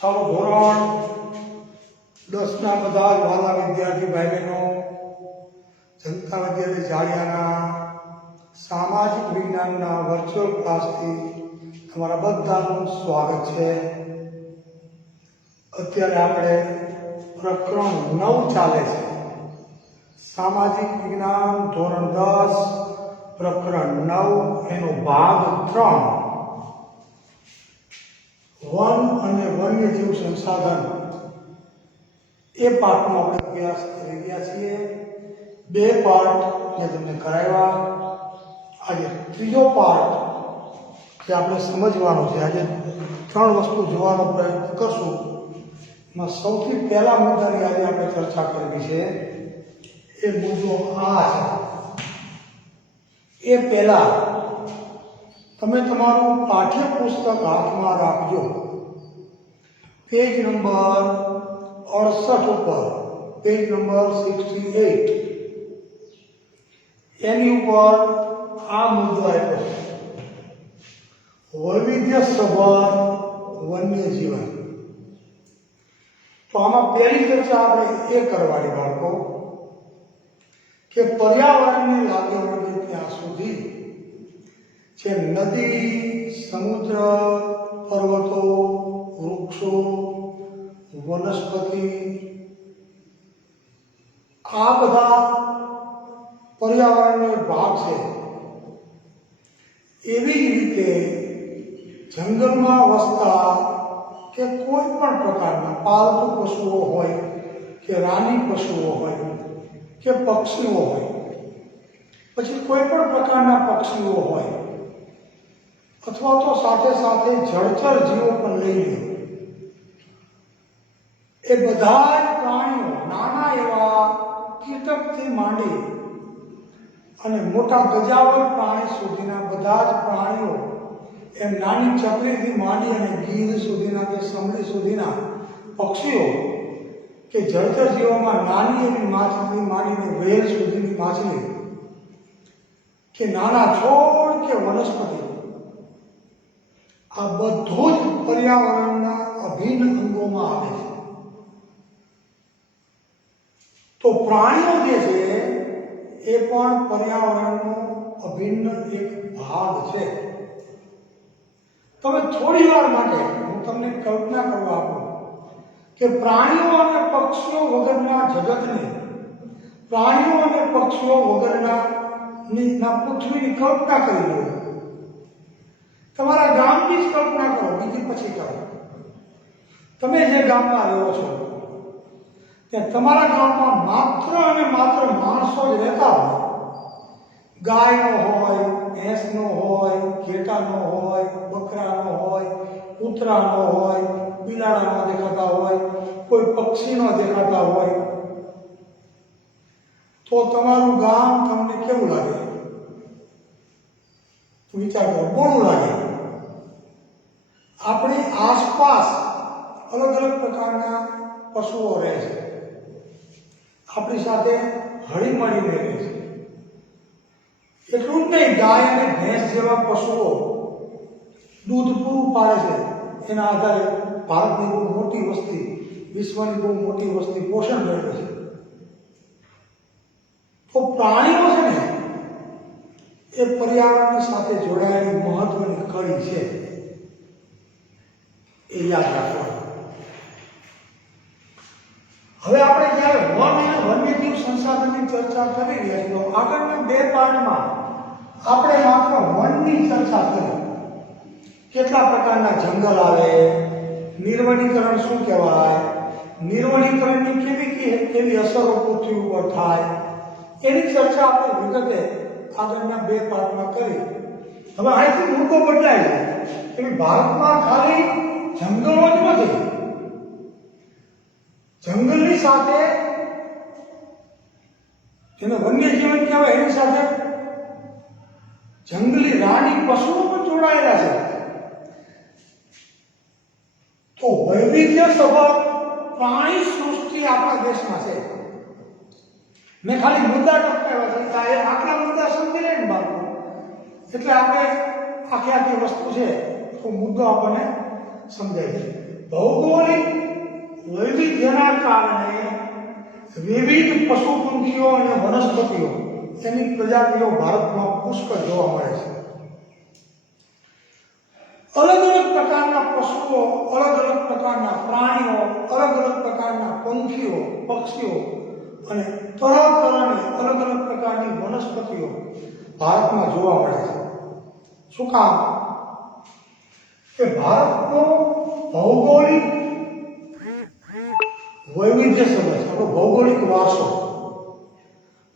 ચાલો ધોરણ 10 ના બધા જ વાલા વિદ્યાર્થી ભાઈ બહેનો જનતા વિદ્યાલય જાળિયાના સામાજિક વિજ્ઞાનના વર્ચ્યુઅલ ક્લાસથી તમારા બધાનું સ્વાગત છે। અત્યારે આપણે પ્રકરણ 9 ચાલે છે। સામાજિક વિજ્ઞાન ધોરણ 10 પ્રકરણ 9 એનો ભાગ 3 વન અને વન્યજીવ સંસાધન એ પાઠનો આપણે અભ્યાસ કરી રહ્યા છીએ। બે પાઠ મેં તમને કરાવ્યા। આજે ત્રીજો પાઠ જે આપણે સમજવાનો છે। આજે 3 વસ્તુ જોવાનો પ્રયત્ન કરશું। એમાં સૌથી પહેલા મુદ્દાની આજે આપણે ચર્ચા કરવી છે। એ મુદ્દો આ છે। એ પહેલા તમે તમારું પાઠ્યપુસ્તક હાથમાં રાખજો। પેજ નંબર 68 ઉપર, પેજ નંબર 68 એની ઉપર આ મુદ્દો આપ્યો છે, વૈવિધ્યસભર વન્યજીવન। તો આમાં પહેલી ચર્ચા આપણે એ કરવાની બાળકો કે પર્યાવરણને લાગે વળગે ત્યાં સુધી જે નદી, સમુદ્ર, પર્વતો, વૃક્ષો, વનસ્પતિ આ બધા પર્યાવરણનો ભાગ છે। એવી જ રીતે જંગલમાં વસતા કે કોઈ પણ પ્રકારના પાલતુ પશુઓ હોય કે રાની પશુઓ હોય કે પક્ષીઓ હોય, પછી કોઈ પણ પ્રકારના પક્ષીઓ હોય અથવા તો સાથે સાથે જળચર જીવો પણ લઈ લો, એ બધા જ પ્રાણીઓ નાના એવા કીટકથી માંડી અને મોટા ગજાવર પ્રાણી સુધીના બધા જ પ્રાણીઓ, એમ નાની ચકલીથી માંડી અને ગીધ સુધીના કે સમડી સુધીના પક્ષીઓ કે જળચર જીવોમાં નાની એવી માછલીથી માંડીને વેલ સુધીની માછલી કે નાના છોડ કે વનસ્પતિ, આ બધું જ પર્યાવરણના અભિન્ન અંગોમાં આવે છે। તો પ્રાણીઓ જે છે એ પણ પર્યાવરણનો અભિન્ન એક ભાગ છે। તમે થોડી વાર માટે હું તમને કલ્પના કરવા આપું કે પ્રાણીઓ અને પક્ષીઓ વગરના જગતને, પ્રાણીઓ અને પક્ષીઓ વગરના પૃથ્વીની કલ્પના કરી લો। તમારા ગામની જ કલ્પના કરો, બીજી પછી કરો। તમે જે ગામમાં રહો છો ત્યાં તમારા ગામમાં માત્ર અને માત્ર માણસો જ રહેતા હોય। ગાયનો હોય, ભેંસનો હોય, ઘેટાનો હોય, બકરાનો હોય, કૂતરાનો હોય, બિલાડાનો દેખાતા હોય, કોઈ પક્ષીનો દેખાતા હોય, તો તમારું ગામ તમને કેવું લાગે? વિચાર કરો, બોલું લાગે। આપણી આસપાસ અલગ અલગ પ્રકારના પશુઓ રહે છે, આપણી સાથે હળીમળીને રહે છે। એટલું જ નહીં, ગાય અને ભેંસ જેવા પશુઓ દૂધ પૂરું પાડે છે, એના આધારે ભારતની બહુ મોટી વસ્તી, વિશ્વની બહુ મોટી વસ્તી પોષણ મેળવે છે। તો પ્રાણીઓ છે ને એ પર્યાવરણની સાથે જોડાયેલી મહત્વની કડી છે, એ યાદ રાખવાનું। હવે આપણે જ્યારે વન અને વન્યજીવ સંસાધનની ચર્ચા કરી રહ્યા છીએ, તો આગળના બે પાઠમાં આપણે માત્ર વનની ચર્ચા કરી। કેટલા પ્રકારના જંગલ આવે, નિર્વણીકરણ શું કહેવાય, નિર્વણીકરણની કેવી અસરો પૃથ્વી ઉપર થાય, એની ચર્ચા આપણે વિગતે આગળના બે પાઠમાં કરી। હવે અહીંથી મુદ્દો બદલાય છે કે ભારતમાં ખાલી જંગલો જ નથી, જંગલની સાથે જેને વન્યજીવન કહેવાય એની સાથે જંગલી રાની પશુઓ પણ જોડાયેલા છે। તો વૈવિધ્યસભર પ્રાણી સૃષ્ટિ આપણા દેશમાં છે। મેં ખાલી મુદ્દા ટપકાવ્યા છે, આટલા મુદ્દા સમજી લે ને બાળકો, એટલે આપણે આખી વસ્તુ છે તો મુદ્દો આપણને સમજાય છે। ભૌગોલિક વૈવિધ્યના કારણે વિવિધ પશુ પંખીઓ અને વનસ્પતિઓ એની પ્રજાતિઓ ભારતમાં પુષ્કળ જોવા મળે છે. અલગ અલગ પ્રકારના પશુઓ, અલગ અલગ પ્રકારના પ્રાણીઓ, અલગ અલગ પ્રકારના પંખીઓ, પક્ષીઓ અને તરહની અલગ અલગ પ્રકારની વનસ્પતિઓ ભારતમાં જોવા મળે છે. શું કામ? કે ભારતનો ભૌગોલિક વૈવિધ્ય સભર, આપણો ભૌગોલિક વારસો,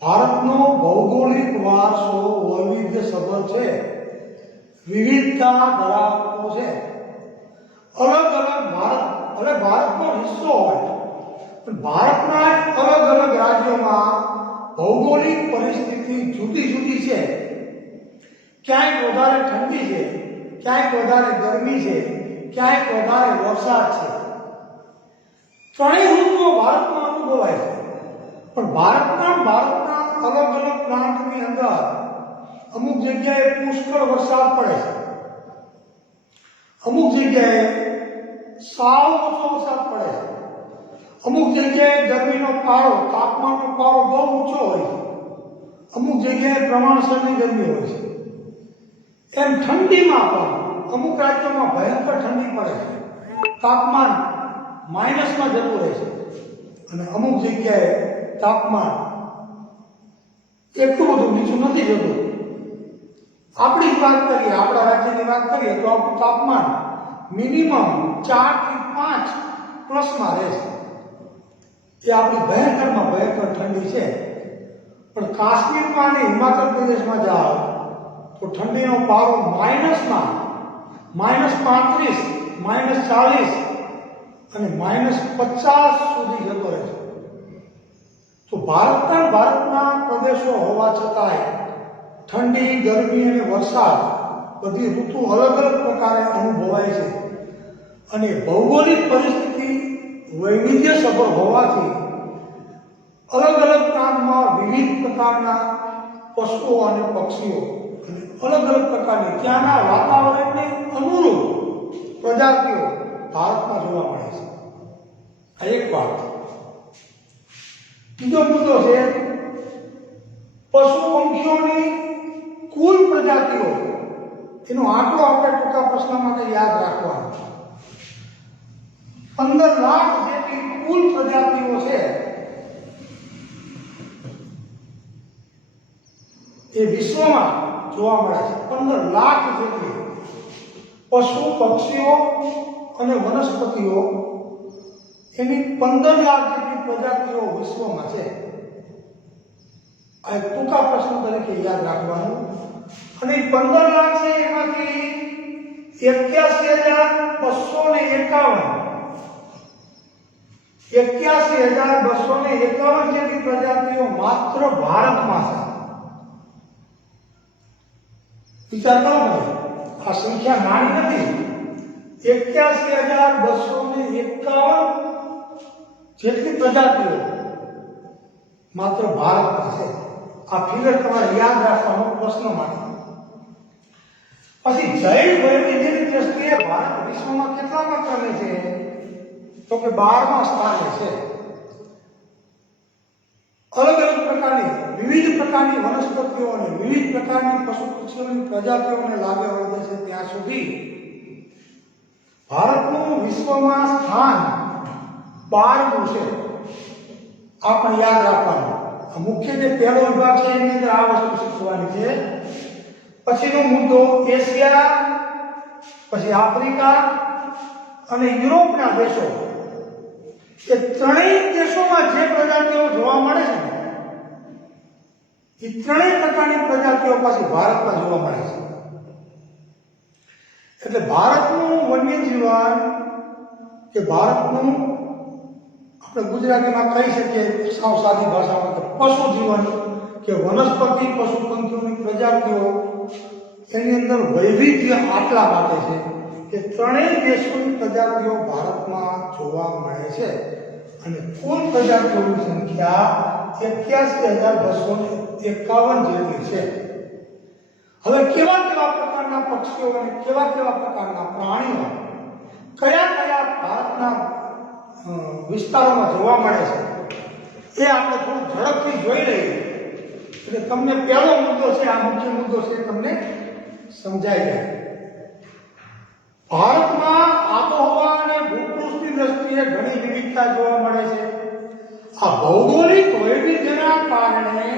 ભારતનો ભૌગોલિક વારસો વૈવિધ્ય સભર છે, વિવિધતા ધરાવતો છે. અલગ અલગ ભારતનો હિસ્સો હોય પણ ભારતના અલગ અલગ રાજ્યોમાં ભૌગોલિક પરિસ્થિતિ જુદી જુદી છે. ક્યાંક વધારે ઠંડી છે, ક્યાંક વધારે ગરમી છે, ક્યાંક વધારે વરસાદ છે. ત્રણેય ઋતુઓ ભારતમાં અનુભવાય છે. પણ ભારતના અલગ અલગ પ્રાંતની અંદર અમુક જગ્યાએ પુષ્કળ વરસાદ પડે છે, અમુક જગ્યાએ સાવ ઓછો વરસાદ પડે છે, અમુક જગ્યાએ ગરમીનો પારો, તાપમાનનો પારો બહુ ઊંચો હોય છે, અમુક જગ્યાએ પ્રમાણસરની ગરમી હોય છે. એમ ઠંડીમાં પણ અમુક રાજ્યોમાં ભયંકર ઠંડી પડે છે, તાપમાન માઇનસમાં જતું રહે છે, અને અમુક જગ્યાએ તાપમાન એટલું બધું નીચું નથી જતું. આપણી વાત કરીએ, આપણા રાજ્યની વાત કરીએ તો આપણું તાપમાન મિનિમમ 4 થી 5 પ્લસમાં રહે છે. એ આપણી ભયંકરમાં ભયંકર ઠંડી છે. પણ કાશ્મીરમાં અને હિમાચલ પ્રદેશમાં જાઓ તો ઠંડીનો પારો માઇનસમાં -35, -40 અને -50 સુધી જતો રહે છે. તો ભારતના પ્રદેશો હોવા છતાંય ઠંડી, ગરમી અને વરસાદ બધી ઋતુ અલગ અલગ પ્રકારે અનુભવાય છે. અને ભૌગોલિક પરિસ્થિતિ વૈવિધ્ય સભર હોવાથી અલગ અલગ પ્રાંતમાં વિવિધ પ્રકારના પશુઓ અને પક્ષીઓ અને અલગ અલગ પ્રકારની ત્યાંના વાતાવરણને અનુરૂપ પ્રજાતિઓ ભારતમાં જોવા મળે છે. આ એક વાત. બીજો મુદ્દો છે પશુ પંખીઓની કુલ પ્રજાતિઓ. એનો આંકડો આપણે ટૂંકા પ્રશ્ન માટે યાદ રાખવાનો. 15 લાખ જેટલી કુલ પ્રજાતિઓ છે એ વિશ્વમાં જોવા મળે છે. 15 લાખ જેટલી પશુ, પક્ષીઓ અને વનસ્પતિઓ, એની 15 લાખ જેટલી પ્રજાતિઓ વિશ્વમાં છે. આ એક ટૂંકા પ્રશ્ન તરીકે યાદ રાખવાનું. અને 15 લાખ છે એમાંથી 81,251 જેટલી પ્રજાતિઓ માત્ર ભારતમાં છે. વિચાર કરો ને, આ સંખ્યા નાની નથી. 81,251 જેટલી પ્રજાતિઓ માત્ર ભારતમાં છે. આ ફિગર તમારે યાદ રાખવાનો પ્રશ્ન માટે. પછી જૈવ વૈવિધ્યની દ્રષ્ટિએ ભારત વિશ્વમાં કેટલામાં ક્રમે છે? તો કે 12મા સ્થાને છે. અલગ અલગ પ્રકારની વિવિધ પ્રકારની વનસ્પતિઓ અને વિવિધ પ્રકારની પશુ પક્ષીઓની પ્રજાતિઓને લાગે વળગે છે ત્યાં સુધી ભારતનું વિશ્વમાં સ્થાન 12મું છે. આ પણ યાદ રાખવાનું. મુખ્ય જે પહેલો વિભાગ છે એની અંદર આ વસ્તુ શીખવાની છે. પછીનો મુદ્દો એશિયા, પછી આફ્રિકા અને યુરોપના દેશો, એ ત્રણેય દેશોમાં જે પ્રજાતિઓ જોવા મળે છે એ ત્રણેય પ્રકારની પ્રજાતિઓ પાછી ભારતમાં જોવા મળે છે. એટલે ભારતનું વન્યજીવન કે ભારતનું આપણે ગુજરાતીમાં કહી શકીએ સાવ સાદી ભાષામાં કે પશુ જીવન કે વનસ્પતિ પશુ પંખીઓની પ્રજાતિઓ, એની અંદર વૈવિધ્ય આટલા માટે છે કે ત્રણેય દેશોની પ્રજાતિઓ ભારતમાં જોવા મળે છે. અને કુલ પ્રજાતિઓની સંખ્યા 81,251 જેટલી છે. હવે કેવા કેવા પ્રકારના પક્ષીઓ અને કેવા કેવા પ્રકારના પ્રાણીઓ કયા કયા ભારતના વિસ્તારોમાં જોવા મળે છે એ આપણે થોડું ઝડપથી જોઈ લઈએ એટલે તમને પહેલો મુદ્દો છે, આ મુખ્ય મુદ્દો છે, તમને સમજાઈ જાય. ભારતમાં આબોહવા અને ભૂપૃષ્ઠની દ્રષ્ટિએ ઘણી વિવિધતા જોવા મળે છે. આ ભૌગોલિક વૈવિધ્યના કારણે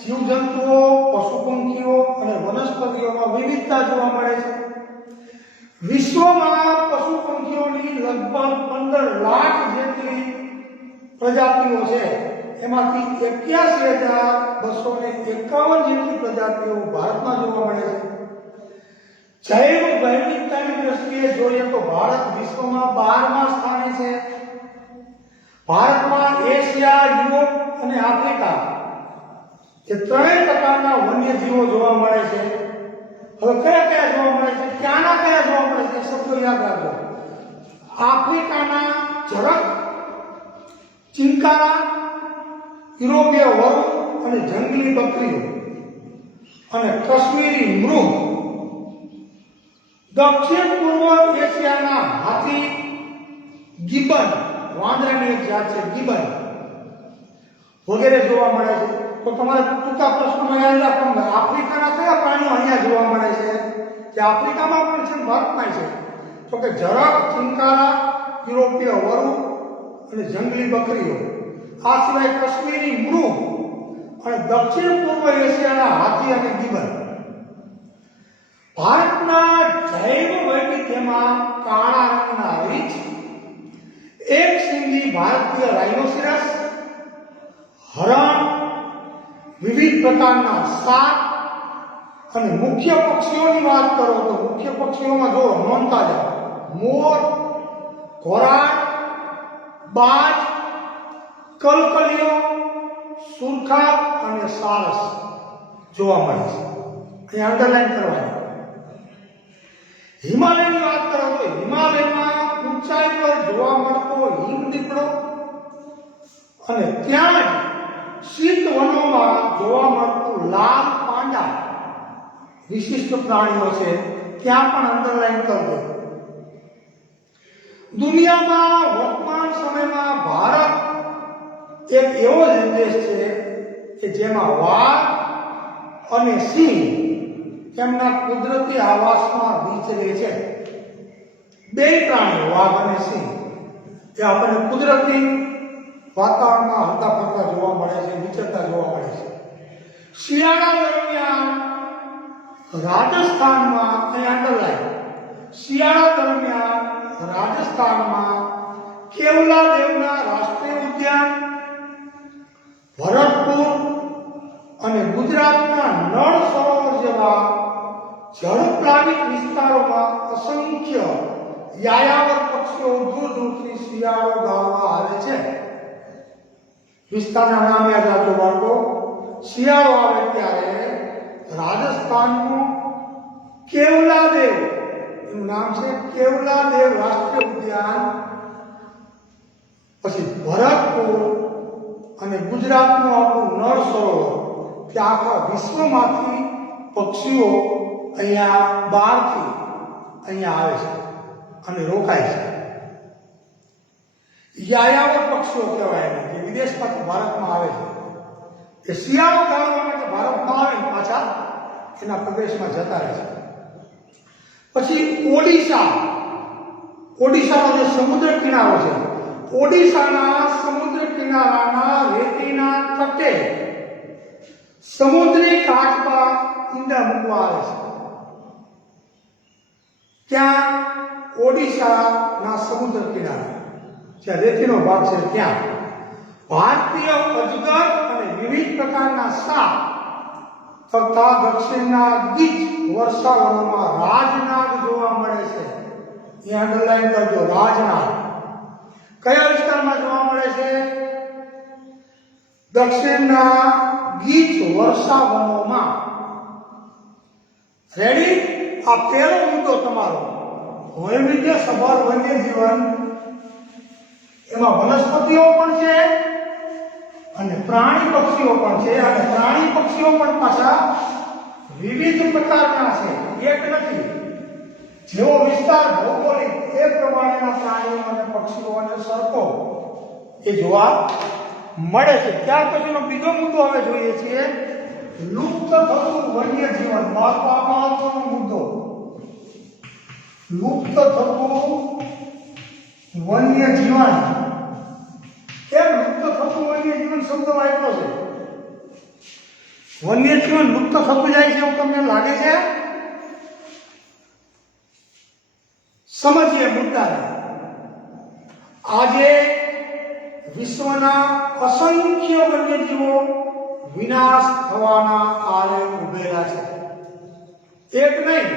જીવજંતુઓ, પશુ પંખીઓ અને વનસ્પતિઓમાં વિવિધતા જોવા મળે છે. વિશ્વમાં પશુ પંખીઓની લગભગ 15 લાખ જેટલી પ્રજાતિઓ છે. એમાંથી 81,251 જેટલી પ્રજાતિઓ ભારતમાં જોવા મળે છે. જૈવ વૈવિધ્યતાની દ્રષ્ટિએ જોઈએ તો ભારત વિશ્વમાં 12મા સ્થાને છે. ભારતમાં એશિયા, યુરોપ અને આફ્રિકા એ ત્રણેય પ્રકારના વન્યજીવો જોવા મળે છે. હવે કયા કયા જોવા મળે છે, ક્યાંના કયા જોવા મળે છે, શબ્દો યાદ રાખજો. આફ્રિકાના ઝરખ, ચિંકારા, યુરોપીય વરુ અને જંગલી બકરીઓ અને કાશ્મીરી મૃગ. દક્ષિણ પૂર્વ એશિયાના હાથી, ગિબન, વાંદરાની એક જાત છે ગિબન, વગેરે જોવા મળે છે. તો તમારે ટૂંકા પ્રશ્નમાં યાદ રાખવાનું, આફ્રિકાના કયા પ્રાણીઓ અહીંયા જોવા મળે છે? કે આફ્રિકામાં પણ છે, ભારતમાં છે. તો કે ઝરખ, ચિંકારા, યુરોપીય વરુ અને જંગલી બકરીઓ. આ સિવાય કાશ્મીરી મૃગ અને દક્ષિણ પૂર્વ એશિયાના હાથી અને ગિબન. ભારતના જૈવ વૈવિધ્યમાં કાળા રંગના રીંછ, એક સિંગી ભારતીય રાઇનોસેરસ, હરણ, વિવિધ પ્રકારના સાપ અને મુખ્ય પક્ષીઓની વાત કરો તો મુખ્ય પક્ષીઓમાં જો નોંધતા જાઓ, મોર, ઘોરાડ, બાજ, કલકલિયો, સુરખાબ અને સારસ જોવા મળે છે. અહીંયા અંડરલાઈન કરવાની. હિમાલયની વાત કરો તો હિમાલયમાં ઊંચાઈ પર જોવા મળતો હિમદીપડો અને ત્યાં જ શીત વનોમાં જોવા મળતું લાલ પાંડા વિશિષ્ટ પ્રાણીઓ છે. ત્યાં પણ અંડરલાઈન કરજો. દુનિયામાં વર્તમાન સમયમાં ભારત એક એવો દેશ છે કે જેમાં વાઘ અને સિંહ તેમના કુદરતી આવાસમાં વિચરે છે. બે પ્રાણીઓ, વાઘ અને સિંહ, એ આપણને કુદરતી વાતાવરણમાં હરતા ફરતા જોવા મળે છે, વિચરતા જોવા મળે છે. શિયાળા દરમિયાન રાજસ્થાનમાં, અહીંયા અંડરલાઈન, શિયાળા દરમિયાન રાજસ્થાનમાં કેવલાદેવના રાષ્ટ્રીય ઉદ્યાન, ભરતપુર અને ગુજરાતના નળ સરોવર જેવા જળપ્લાવિત વિસ્તારોમાં અસંખ્ય યાયાવર પક્ષીઓ દૂર દૂરથી શિયાળો ગાળવા આવે છે. વિસ્તારના નામ યાદ રાખજો બાળકો. શિયાળો આવે ત્યારે રાજસ્થાનનું કેવલાદેવ, એનું નામ છે કેવલાદેવ રાષ્ટ્રીય ઉદ્યાન, પછી ભરતપુર અને ગુજરાતનું આપણું નળ સરોવર, કે આખા વિશ્વમાંથી પક્ષીઓ અહીંયા બહારથી અહીંયા આવે છે અને રોકાય છે. યાયાવર પક્ષીઓ કહેવાય એને, જે વિદેશમાંથી ભારતમાં આવે છે. એ શિયાળો ગાળવા માટે ભારતમાં આવે ને પાછા એના પ્રદેશમાં જતા રહે છે. પછી ઓડિશાનો જે સમુદ્ર કિનારો છે, ઓડિશાના સમુદ્ર કિનારાના રેતીના તટે સમુદ્રી કાચબા ઈંડા મૂકવા આવે છે. ત્યાં ઓડિશાના સમુદ્ર કિનારા જ્યાં રેતીનો ભાગ છે ત્યાં ભારતીય અજગર અને વિવિધ પ્રકારના સાપ તથા દક્ષિણના ગીચ વર્ષાવનોમાં રાજનાગ જોવા મળે છે. અહીંયા અંડરલાઈન કરજો, રાજનાગ. કયા વિસ્તારમાં જોવા મળે છે? દક્ષિણના ગીચ વર્ષાવનોમાં. રેડી? આ પહેલો મુદ્દો તમારો, વૈવિધ્ય સભર વન્ય જીવન. એમાં વનસ્પતિઓ પણ છે અને પ્રાણી પક્ષીઓ પણ છે, અને પ્રાણી પક્ષીઓ પણ પાછા વિવિધ પ્રકારના છે, એક નથી. જેવો વિસ્તાર ભૌગોલિક એ પ્રમાણેના પ્રાણીઓ અને પક્ષીઓ અને સર્પો એ જોવા મળે છે. ત્યાર પછીનો બીજો મુદ્દો હવે જોઈએ છીએ, લુપ્ત થતું વન્ય જીવન. મહત્વનો મુદ્દો, લુપ્ત થતું વન્ય જીવન. કેમ લુપ્ત થતું વન્ય જીવન શબ્દ વાપર્યો છે? વન્ય જીવન લુપ્ત થતું જાય છે એવું તમને લાગે છે? સમજીએ મુદ્દાને. આજે વિશ્વના અસંખ્ય વન્યજીવો વિનાશ થવાના આરે ઉભેલા છે. એક નહીં,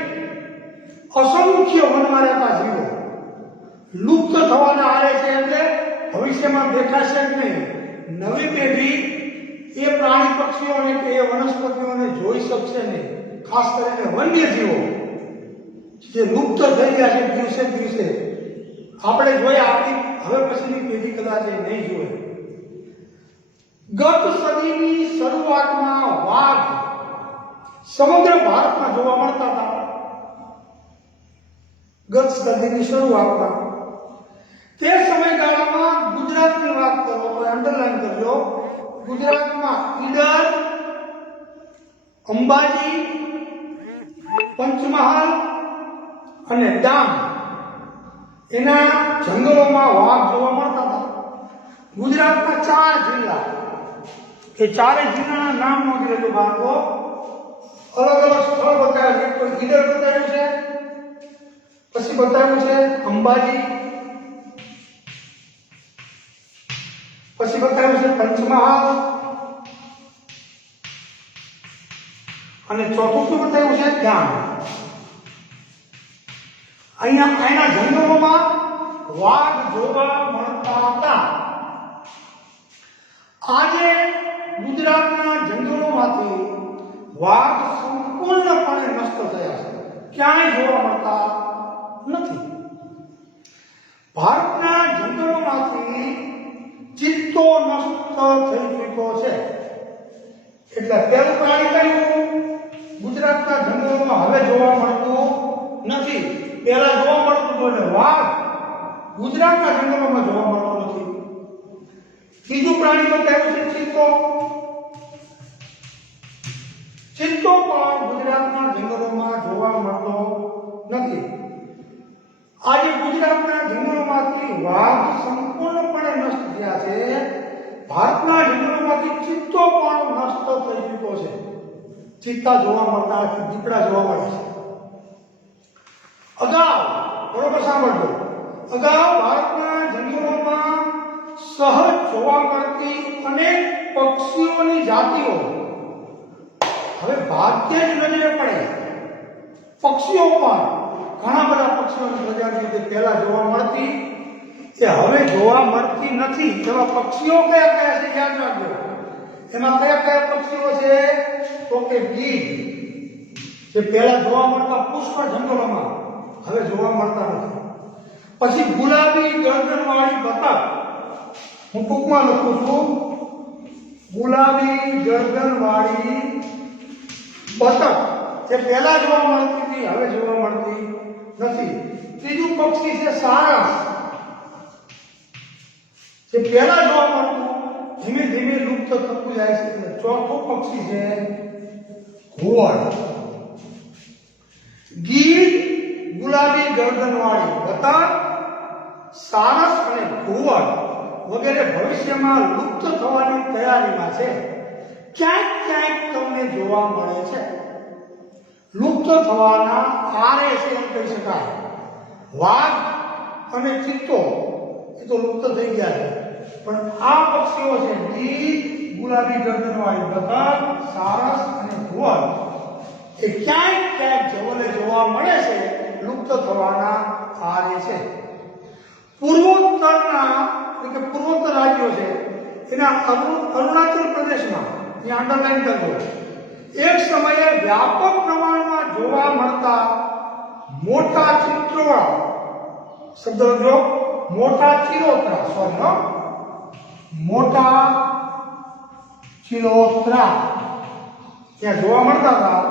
અસંખ્ય વનમાં રહેતા જીવો લુપ્ત થવાના આરે છે. એટલે ભવિષ્યમાં દેખાશે જ નહીં. નવી પેઢી એ પ્રાણી પક્ષીઓને કે એ વનસ્પતિઓને જોઈ શકશે નહીં. ખાસ કરીને વન્યજીવો જે લુપ્ત થઈ ગયા છે દિવસે દિવસે. આપણે જોઈએ, આપણી હવે પછીની પેઢી કદાચ નહીં જોવે. ગત સદીની શરૂઆતમાં વાઘ સમગ્ર ભારતમાં જોવા મળતા હતા. ગત સદીની શરૂઆતમાં તે સમયગાળામાં ગુજરાતની વાત કરો તો અંડરલાઈન કરજો. ગુજરાતમાં ઈડર, અંબાજી, પંચમહાલ અને ડાંગ એના જંગલોમાં વાઘ જોવા મળતા હતા. ગુજરાતના 4 જિલ્લા, એ 4 જિલ્લાના નામ નોંધી લેજો બાળકો. અલગ અલગ સ્થળ બતાવ્યા છે. કોઈ ઈડર બતાવ્યું છે, પછી બતાવ્યું છે અંબાજી, પછી બતાવ્યું છે પંચમહાલ, અને ચોથું શું બતાવ્યું છે? ડાંગ. અહીંના જંગલોમાં વાઘ જોવા મળતા હતા. આજે ગુજરાતના જંગલોમાંથી વાઘ સંપૂર્ણપણે નષ્ટ થયા છે. ક્યાંય જોવા મળતા નથી. ભારતના જંગલોમાંથી ચિત્તો નષ્ટ થઈ ચૂક્યો છે. એટલે પેલું પ્રાણી કયું ગુજરાતના જંગલોમાં હવે જોવા મળતું નથી? પહેલા જોવા મળતું હતું એટલે વાઘ ગુજરાતના જંગલોમાં જોવા મળતું નથી. ત્રીજું પ્રાણી બતાવ્યું છે ચિત્તો. ચિત્તો પણ ગુજરાતના જંગલોમાં જોવા મળતો નથી. આજે ગુજરાતના જંગલોમાંથી વાઘ સંપૂર્ણપણે નષ્ટ થયા છે. ભારતના જંગલોમાંથી ચિત્તો પણ નષ્ટ થઈ ચૂક્યો છે. ચિત્તા જોવા મળતા નથી, દીપડા જોવા મળે છે. અગાઉ બરોબર સાંભળજો, અગાઉ ભારતના જંગલોમાં સહજ જોવા મળતી અનેક પક્ષીઓની જાતિઓ હવે ભાગ્યે જ નજરે પડે. પક્ષીઓ પણ ઘણા બધા પક્ષીઓની પ્રજાતિઓ જે પહેલા જોવા મળતી એ હવે જોવા મળતી નથી. એવા પક્ષીઓ કયા કયા છે યાદ રાખજો. એમાં કયા કયા પક્ષીઓ છે? તો કે ગીધ, જે પહેલા જોવા મળતા પુષ્કળ જંગલોમાં હવે જોવા મળતા નથી. પછી ગુલાબી ગરદનવાળી બતક, હું ટૂંકમાં લખું છું, ગુલાબી ગરદનવાળી બતક જે પહેલા જોવા મળતી હતી હવે જોવા મળતી નથી. ત્રીજું પક્ષી છે સારસ, જે પહેલા જોવા મળતું ધીમે ધીમે લુપ્ત થતું જાય છે. ચોથું પક્ષી છે ઘુવડ. ગીધ, ગુલાબી ગરદનવાળી બતક, સારસ અને ઘુવડ વગેરે ભવિષ્યમાં લુપ્ત થવાની તૈયારીમાં છે. ક્યાંક ક્યાંક તમને જોવા મળે છે. લુપ્ત થવાના આરે છે એમ કહી શકાય. વાઘ અને ચિત્તો એ તો લુપ્ત થઈ ગયા છે, પણ આ પક્ષીઓ છે ગીધ, ગુલાબી ગરદનવાળી બતક, સારસ અને ઘુવડ એ ક્યાંક ક્યાંક જવલે જોવા મળે છે. લુપ્ત થવાના આરે છે. પૂર્વોત્તરના કે પૂર્વોત્તર રાજ્યો છે એના અરુણાચલ પ્રદેશમાં, ત્યાં અંડરલાઈન કરજો, એક સમયે વ્યાપક પ્રમાણમાં જોવા મળતા મોટા ચિત્રોળા, શબ્દ જો મોટા ચિરોતરા, મોટા ચિરોતરા ત્યાં જોવા મળતા હતા.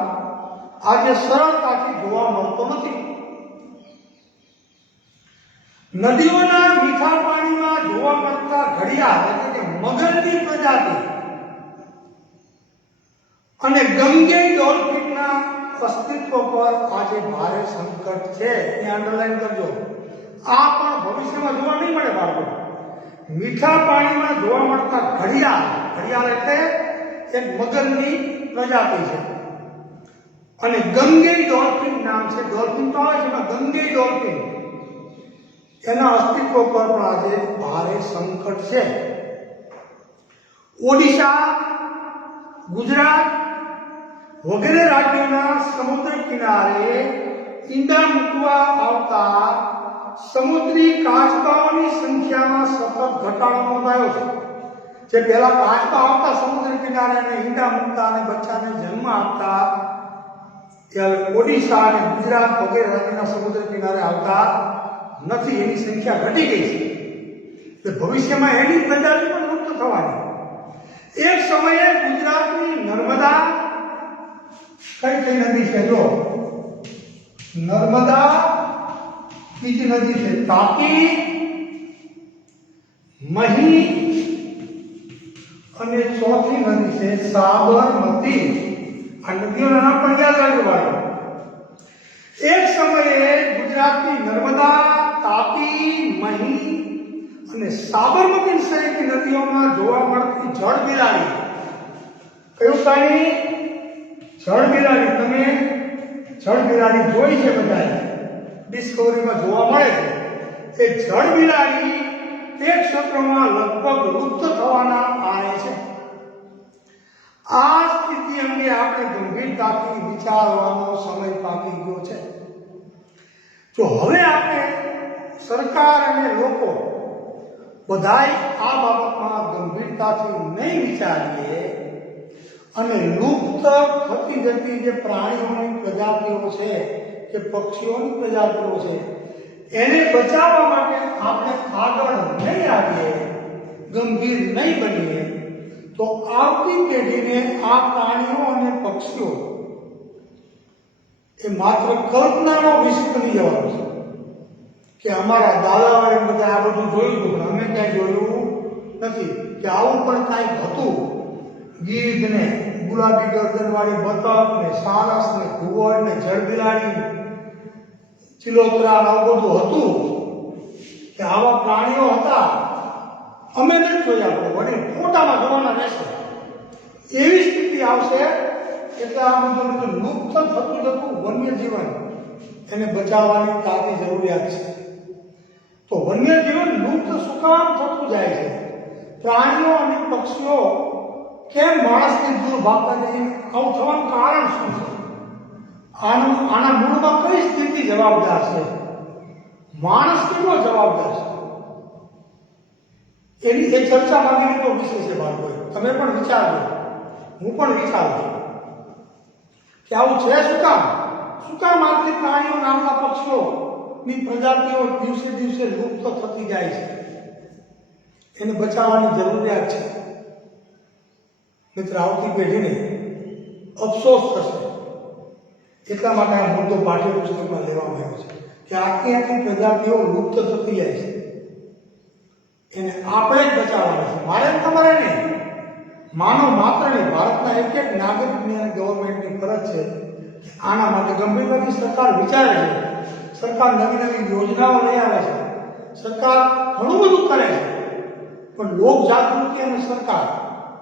આજે સરળતાથી જોવા મળતો નથી. નદીઓના મીઠા પાણીમાં જોવા મળતા ઘડિયાળ એટલે કે મગરની પ્રજાતિ અને ગંગેઈ ડોલ્ફિનના અસ્તિત્વ પર આજે ભારે સંકટ છે. એ અંડરલાઈન કરજો. આ પણ ભવિષ્યમાં જોવા નહીં મળે બાળકો. મીઠા પાણીમાં જોવા મળતા ઘડિયાળ એટલે એક મગરની પ્રજાતિ છે અને ગંગેઈ ડોલ્ફિન નામ છે. ડોલ્ફિન તો આવે છે એમાં ગંગેઈ ડોલ્ફિન એના અસ્તિત્વ પર પણ આજે ભારે સંકટ છે. ઓડિશા, ગુજરાત વગેરે રાજ્યોના સમુદ્ર કિનારે ઈંડા મૂકવા આવતા સમુદ્રી કાચબાઓની સંખ્યામાં સતત ઘટાડો નોંધાયો છે. જે પહેલા કાચબા આવતા સમુદ્ર કિનારે અને ઈંડા મૂકતા અને બચ્ચાને જન્મ આપતા, ત્યારે ઓડિશા અને ગુજરાત વગેરે રાજ્યના સમુદ્ર કિનારે આવતા નથી. એની સંખ્યા ઘટી ગઈ છે. એટલે ભવિષ્યમાં એની પ્રજાતિ પણ લુપ્ત થવાની. એક સમયે ગુજરાતની નર્મદા કઈ નદી છે? જો નર્મદા, બીજી નદી છે તાપી, મહી અને ચોથી નદી છે સાબરમતી. આ નદીઓના નામ પણ યાદ રાખજો. એક સમયે ગુજરાતની નર્મદા, તાપી, મહી અને સાબરમતી સહિતની નદીઓમાં જોવા મળતી જળ બિલાડી. કયું પ્રાણી? જળ બિલાડી. તમે જળ બિલાડી જોઈ છે બધાએ, ડિસ્કવરીમાં જોવા મળે છે. એ જળ બિલાડી તે ક્ષેત્રમાં લગભગ લુપ્ત થવાના આરે છે. આ સ્થિતિ અંગે આપણે ગંભીરતાથી વિચારવાનો સમય પાકી ગયો છે. જો હવે આપણે સરકાર અને લોકો બધાય આ બાબતમાં ગંભીરતાથી નહીં વિચારીએ અને લુપ્ત થતી જતી જે પ્રાણીઓની પ્રજાતિઓ છે કે પક્ષીઓની પ્રજાતિઓ છે એને બચાવવા માટે આપણે આગળ નહીં આવીએ, ગંભીર નહીં બનીએ, તો આવતી પેઢીને આ પ્રાણીઓ અને પક્ષીઓ એ માત્ર કલ્પનાનો વિષય બની જવાનો છે કે અમારા દાદાઓએ બધા આ બધું જોયું હતું પણ અમે ક્યાંય જોયું નથી કે આવું પણ કાંઈક હતું. ગીધ ને ગુલાબી ગરદનવાળી બતક ને સારસ ને ઘુવડ ને જળબિલાડી, ચિલોતરા આવું બધું હતું કે આવા પ્રાણીઓ હતા. અમે નથી જોયા, આપણે વળી ફોટામાં જોવાના રહેશે. એવી સ્થિતિ આવશે એટલે આ બધું લુપ્ત થતું જતું વન્ય જીવન એને બચાવવાની તાતી જરૂરિયાત છે. તો વન્ય જીવન લુપ્ત શું કામ થતું જાય છે? પ્રાણીઓ અને પક્ષીઓ કેમ માણસની દૂર ભાગતા જાય? આવું થવાનું કારણ શું છે? આના મૂળમાં કઈ સ્થિતિ જવાબદાર છે? માણસ કેટલો જવાબદાર છે? એની એક ચર્ચા માંગીને વિષય છે બાળકો. તમે પણ વિચારજો, હું પણ વિચારું કે આવું છે શું કામ? શું કામ આટલી પ્રાણીઓ, નાના પક્ષીઓની પ્રજાતિઓ દિવસે દિવસે લુપ્ત થતી જાય છે? એને બચાવવાની જરૂરિયાત છે. મિત્ર, આવતી પેઢીને અફસોસ થશે. એટલા માટે આ મુદ્દો પાઠ્યપુસ્તકમાં લેવામાં આવ્યો છે કે આટલી પ્રજાતિઓ લુપ્ત થતી જાય છે, એને આપણે જ બચાવવાના છે. મારે તમારે નહીં, માનવ માત્ર નહીં, ભારતના એક એક નાગરિકની અને ગવર્મેન્ટની ફરજ છે આના માટે ગંભીરતાથી સરકાર વિચારે છે. સરકાર નવી નવી યોજનાઓ લઈ આવે છે, સરકાર ઘણું બધું કરે છે, પણ લોક જાગૃતિ અને સરકાર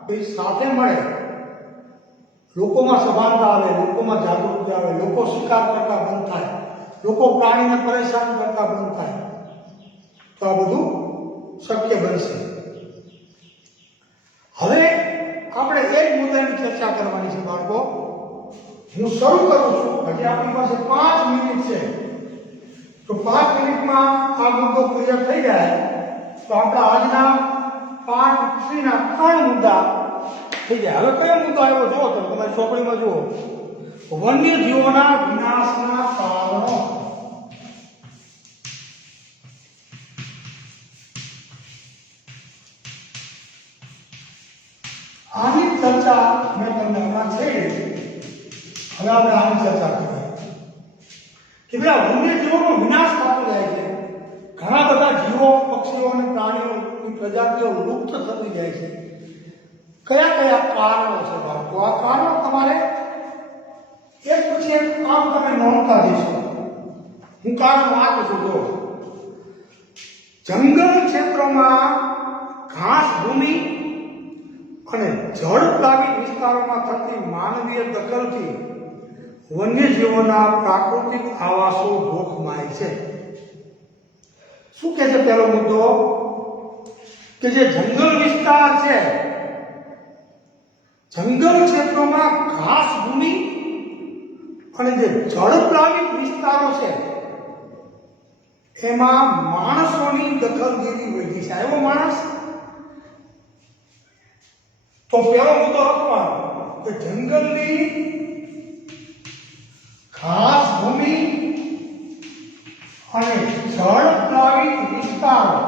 બે સાથે મળે, લોકોમાં સભાનતા આવે, લોકોમાં જાગૃતિ આવે, લોકો શિકાર કરતા બંધ થાય, લોકો પ્રાણીને પરેશાન કરતા બંધ થાય, તો આ બધું શક્ય બનશે. હવે આપણે એ જ મુદ્દાની ચર્ચા કરવાની છે બાળકો. હું શરૂ કરું છું. હજી આપણી પાસે 5 મિનિટ છે. તો 5 મિનિટમાં આ મુદ્દો ક્લિયર થઈ જાય તો આપણા આજના પાઠ 3 ના 3 મુદ્દા થઈ જાય. હવે કયો મુદ્દો આવ્યો જુઓ, તો તમારી ચોપડીમાં જુઓ. વન્યજીવોના વિનાશના કારણો. આની ચર્ચા મેં તમને હમણાં થઈ. હવે આપણે આની ચર્ચા કરીએ કે ભાઈ વન્યજીવોનો વિનાશ થતો જાય છે ઘણા બધા જીવો, પક્ષીઓ અને પ્રાણીઓની પ્રજાતિઓ લુપ્ત થતી જાય છે. કયા કયા કારણો છે બાળકો? આ કારણો તમારે એક પછી એક કામ તમે નોંધતા જશો. હું કારણ વાંચું છું. જો જંગલ ક્ષેત્રોમાં ઘાસ ભૂમિ અને જળ પ્લાવિત વિસ્તારોમાં થતી માનવીય દખલથી વન્યજીવોના પ્રાકૃતિક આવાસો જોખમાય છે. શું કહે છે પહેલો મુદ્દો? કે જે જંગલ વિસ્તાર છે, જંગલ ક્ષેત્રોમાં ઘાસ ભૂમિ અને જે જળ પ્લાવિત વિસ્તારો છે એમાં માણસોની દખલગીરી વધી છે. એવો માણસ તો પહેલો મુદ્દો લખવાનો કે જંગલની ઘાસ ભૂમિ અને જળ પ્લાવિત વિસ્તારો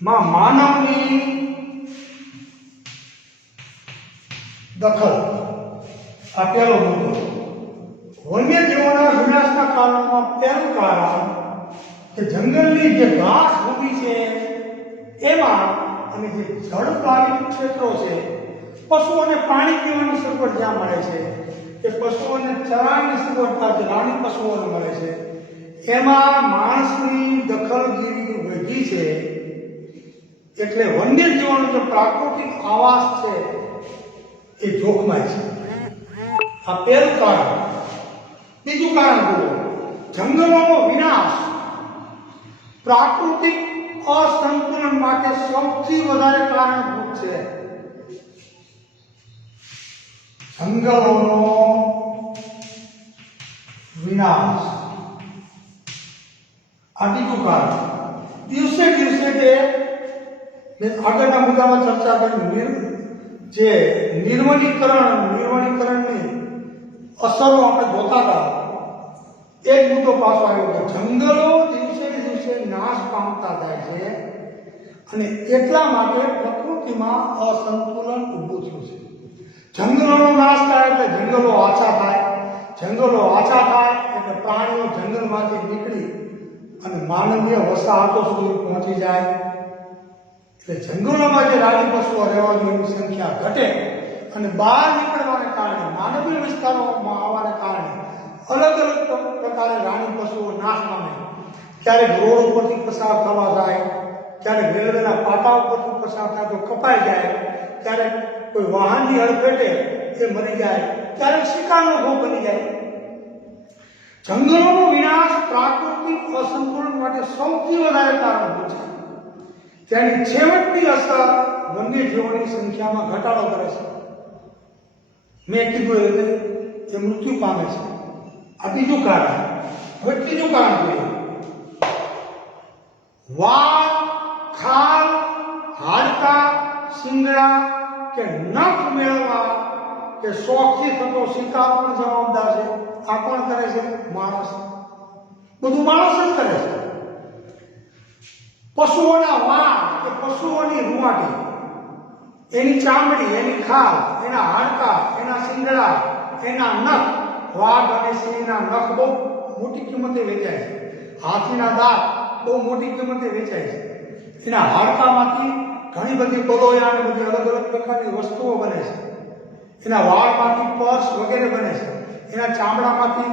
માં માનવની દખલ. આ પહેલો મુદ્દો. વન્યજીવોના વિનાશના કારણોમાં પહેલું કારણ કે જંગલની જે ઘાસ ભૂમિ છે એમાં અને જે જળ પ્લાવિત ક્ષેત્રો છે, પશુઓને પાણી પીવાની સગવડ જ્યાં મળે છે, એ પશુઓને ચરાવવાની સગવડતા જે રાણી પશુઓને મળે છે, એમાં માણસની દખલગીરી વધી છે. એટલે વન્યજીવોનો જે પ્રાકૃતિક આવાસ છે એ જોખમાય છે. આ પહેલું કારણ. બીજું કારણ જુઓ. જંગલોનો વિનાશ પ્રાકૃતિક અસંતુલન માટે સૌથી વધારે કારણભૂત છે. જંગલોનો વિનાશ આ બીજું કારણ. દિવસે દિવસે જે મેં આગળના મુદ્દામાં ચર્ચા કરી, જે નિર્વણીકરણની અસરો આપણે જોતા હતા, એક મુદ્દો પાછો આવ્યો કે જંગલો દિવસે ને દિવસે નાશ પામતા જાય છે અને એટલા માટે પ્રકૃતિમાં અસંતુલન ઊભું થયું છે. જંગલોનો નાશ થાય એટલે જંગલો આછા થાય, જંગલો આછા થાય એટલે પ્રાણીઓ જંગલમાંથી નીકળી અને માનવીય વસાહતો સુધી પહોંચી જાય. એટલે જંગલોમાં જે રાણી પશુઓ રહેવા જોઈએ એની સંખ્યા ઘટે અને બહાર નીકળવાને કારણે, માનવીય વિસ્તારોમાં આવવાને કારણે અલગ અલગ પ્રકારે રાણી પશુઓ નાશ પામે. ક્યારેક રોડ ઉપરથી પસાર થવા જાય, ક્યારેક રેલવેના પાટા ઉપરથી પસાર થાય તો કપાઈ જાય, ક્યારેક કોઈ વાહનની અડફેટે એ મરી જાય, ક્યારેક શિકારનો ભોગ બની જાય. જંગલોનો વિનાશ પ્રાકૃતિક અસંતુલન માટે સૌથી વધારે કારણભૂત છે. તેની છેવટની અસર વન્યજીવોની સંખ્યામાં ઘટાડો કરે છે. મેં કીધું એ મૃત્યુ પામે છે. આ બીજું કારણ. હવે ત્રીજું કારણ જોઈએ. વાળ, ખાલ, હાડકા, શિંગડા કે નખ મેળવવા કે શોખથી થતો શિકાર પણ જવાબદાર છે. આ કોણ કરે છે? માણસ. બધું માણસ જ કરે છે. પશુઓના વાળ કે પશુઓની રૂંવાટી, એની ચામડી, એની ખાલ, એના હાડકા, એના શિંગડા, એના નખ. વાઘ અને સિંહના નખ બહુ મોટી કિંમતે વેચાય છે. હાથીના દાંત બહુ મોટી કિંમતે વેચાય છે. એના હાડકામાંથી ઘણી બધી બલોયા અને બધી અલગ અલગ પ્રકારની વસ્તુઓ બને છે. એના વાળમાંથી પર્સ વગેરે બને છે. એના ચામડામાંથી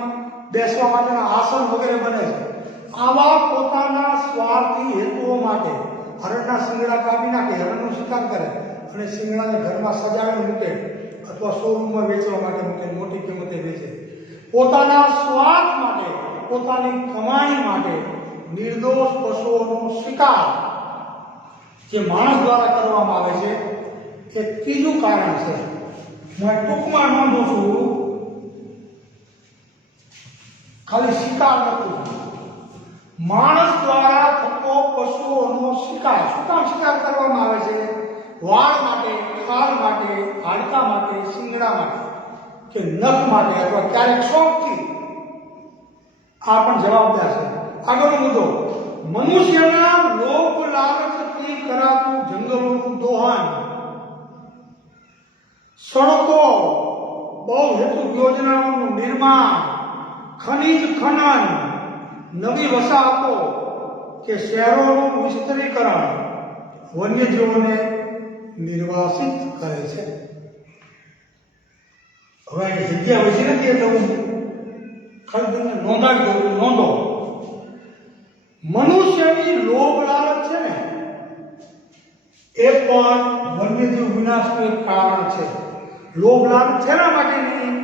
બેસવા માટેના આસન વગેરે બને છે. આવા પોતાના સ્વાર્થી હેતુઓ માટે હરણના શિંગડા કાપી નાખે, હરણનો શિકાર કરે અને શિંગડાને ઘરમાં સજાવી મૂકે અથવા શોરૂમમાં વેચવા માટે મૂકે, મોટી કિંમતે વેચે. પોતાના સ્વાર્થ માટે, પોતાની કમાણી માટે નિર્દોષ પશુઓનો શિકાર જે માણસ દ્વારા કરવામાં આવે છે એ ત્રીજું કારણ છે. હું ટૂંકમાં નોંધું છું, ખાલી શિકાર નથી, માણસ દ્વારા થતો પશુઓનો શિકાર. શું કામ શિકાર કરવામાં આવે છે? વાળ માટે, ખાલ માટે, હાડકા માટે, શિંગડા માટે કે નખ માટે અથવા ક્યારેક શોખથી. આ પણ જવાબદાર છે. આગળનો મુદ્દો. મનુષ્યના લોભ લાલચથી કરાતું જંગલોનું દોહન, સડકો, બહુહેતુ યોજનાઓનું નિર્માણ, ખનિજ ખનન, નવી વસાહતો કે શહેરોનું વિસ્તરીકરણ વન્યજીવોને નિર્વાસિત કરે છે. હવે અહીં જગ્યા વધી નથી એટલે હું ખાલી તમને નોંધાવી દઉં. નોંધો, મનુષ્યની લોભ લાલચ છે ને એ પણ વન્યજીવ વિનાશનું એક કારણ છે. લોભ લાલચ શેના માટે નહીં?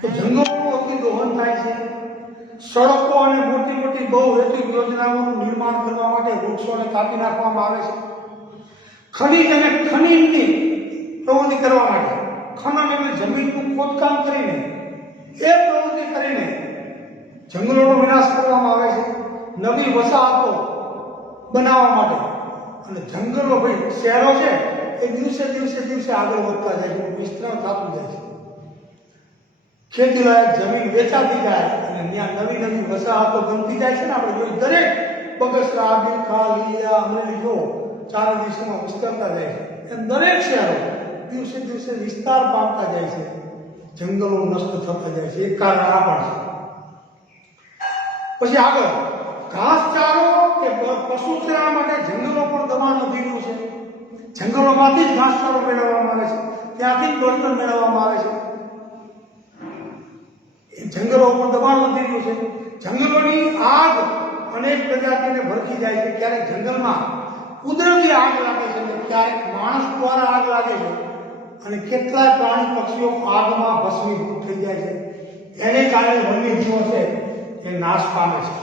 તો જંગલોનું અતિ દોહન થાય છે, સડકો અને મોટી મોટી બહુહેતુ યોજનાઓનું નિર્માણ કરવા માટે વૃક્ષોને કાપી નાખવામાં આવે છે. ખનિજ અને ખનિજની પ્રવૃત્તિ કરવા માટે, ખનન એટલે જમીનનું ખોદકામ કરીને એ પ્રવૃત્તિ કરીને જંગલોનો વિનાશ કરવામાં આવે છે. નવી વસાહતો બનાવવા માટે, અને જંગલો ભાઈ શહેરો છે એ દિવસે દિવસે આગળ વધતા જાય છે, વિસ્તરણ થતું જાય છે. ખેતીલાયક જમીન વેચાતી જાય અને ત્યાં નવી વસાહતો બનતી જાય છે ને. આપણે જોઈ દરેક બગસરા, બિલખા, લીલિયા, અમરેલીઓ ચારે દિશામાં વિસ્તરતા જાય છે. એમ દરેક શહેરો દિવસે વિસ્તાર પામતા જાય છે, જંગલો નષ્ટ થતા જાય છે. એક કારણ આ પણ છે. પછી આગળ ઘાસચારો કે પશુ ચરાવવા માટે જંગલો પણ દબાણ વધી ગયું છે. જંગલોમાંથી જ ઘાસચારો મેળવવામાં આવે છે, ત્યાંથી જ બળતણ મેળવવામાં આવે છે. જંગલો ઉપર દબાણ વધી ગયું છે. જંગલોની આગ અનેક પ્રજાતિને ભડકી જાય છે. ક્યારેક જંગલમાં કુદરતી આગ લાગે છે, ક્યારેક માણસ દ્વારા આગ લાગે છે, અને કેટલાય પ્રાણી પક્ષીઓ આગમાં ભસ્મીભૂત થઈ જાય છે. એને કારણે વન્યજીવો છે એ નાશ પામે છે.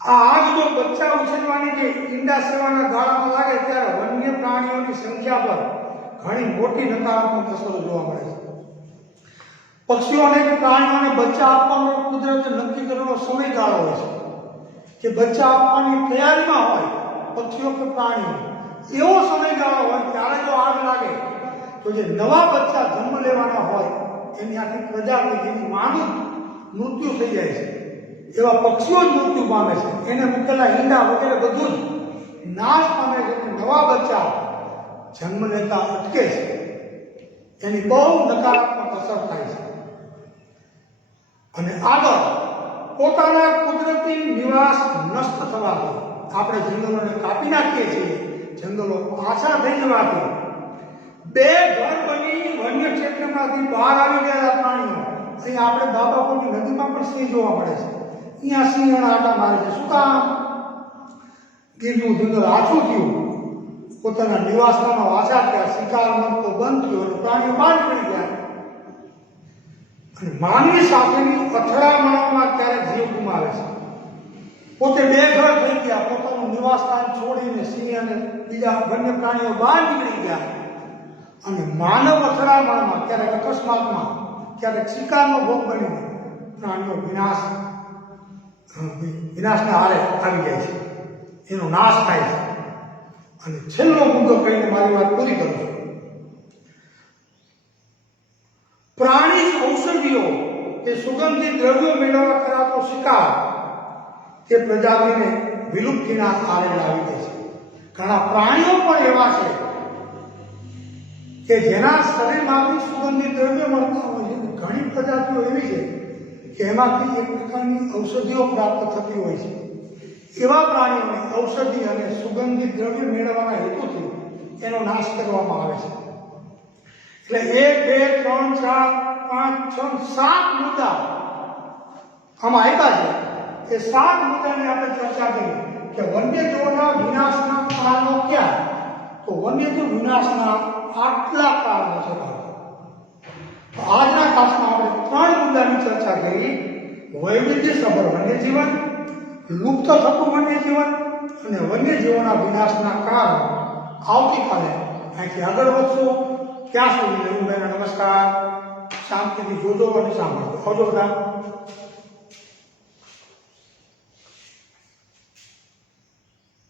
આ આગ જો બચ્ચા ઉછેરવાની કે ઈંડા સેવાના ગાળામાં લાગે ત્યારે વન્ય પ્રાણીઓની સંખ્યા પર ઘણી મોટી નકારાત્મક અસરો જોવા મળે છે. પક્ષીઓને કે પ્રાણીઓને બચ્ચા આપવાનો કુદરતે નક્કી કરેલો સમયગાળો હોય છે કે બચ્ચા આપવાની તૈયારીમાં હોય પક્ષીઓ કે પ્રાણીઓ. એવો સમયગાળો હોય ત્યારે જો આગ લાગે તો જે નવા બચ્ચા જન્મ લેવાના હોય એની આખી પ્રજાતિ, એની માનું મૃત્યુ થઈ જાય છે. એવા પક્ષીઓ જ મૃત્યુ પામે છે. એને મૂકેલા ઈંડા વગેરે બધું જ નાશ પામે છે. નવા બચ્ચા જન્મ લેતા અટકે છે. એની બહુ નકારાત્મક અસર થાય છે. અને આગળ પોતાના કુદરતી નિવાસ નષ્ટ થવાથી, આપણે જંગલોને કાપી નાખીએ છીએ, જંગલો આછા થઈ જવાથી બે ઘર બની વન્ય ક્ષેત્રમાંથી બહાર આવી ગયેલા પ્રાણીઓ, અહીં આપણે બાબાપુરની નદીમાં પણ સિંહ જોવા મળે છે. અહીંયા સિંહ આટા મારે છે. શું કામ? ગીરનું જંગલ આછું થયું, પોતાના નિવાસસ્થાનો આછા થયા, શિકાર મળતો બંધ થયો અને પ્રાણીઓ બહાર નીકળી ગયા. અને માનવી સાથેની અથડામણોમાં ક્યારેક જીવ ગુમાવે છે. પોતે બેઘર થઈ ગયા, પોતાનું નિવાસસ્થાન છોડીને સિંહ અને બીજા વન્ય પ્રાણીઓ બહાર નીકળી ગયા. અને માનવ અથડામણમાં, ક્યારેક અકસ્માતમાં, ક્યારેક શિકારનો ભોગ બનીને પ્રાણીઓ વિનાશના હારે આવી જાય છે, એનો નાશ થાય છે. અને છેલ્લો મુદ્દો કહીને મારી વાત પૂરી કરું છું. પ્રાણી ઔષધિઓ કે સુગંધિત દ્રવ્યો મેળવવા કરાતો શિકાર તે પ્રજાતિને વિલુપ્તિના આરે લાવી દે છે. ઘણા પ્રાણીઓ પણ એવા છે કે જેના શરીરમાંથી સુગંધિત દ્રવ્યો મળતા હોય છે. ઘણી પ્રજાતિઓ એવી છે કે એમાંથી એક પ્રકારની ઔષધિઓ પ્રાપ્ત થતી હોય છે. એવા પ્રાણીઓને ઔષધિ અને સુગંધિત દ્રવ્ય મેળવવાના હેતુથી એનો નાશ કરવામાં આવે છે. એટલે 1, 2, 3, 4, 5, 6, 7 મુદ્દા આમાં આપ્યા છે. એ 7 મુદ્દાની આપણે ચર્ચા કરી કે વન્યજીવોના વિનાશના કારણો ક્યાં? તો વન્યજીવ વિનાશના આટલા કારણો છે. તો આજના ક્લાસમાં આપણે 3 મુદ્દાની ચર્ચા કરી: વૈવિધ્યસભર વન્યજીવન, લુપ્ત થતું વન્યજીવન અને વન્યજીવોના વિનાશના કારણો. આવતીકાલે અહીંથી આગળ વધશો. ત્યાં સુધી નમસ્કાર. શાંતિથી જોજો અને સાંભળજો. આવજો બધા.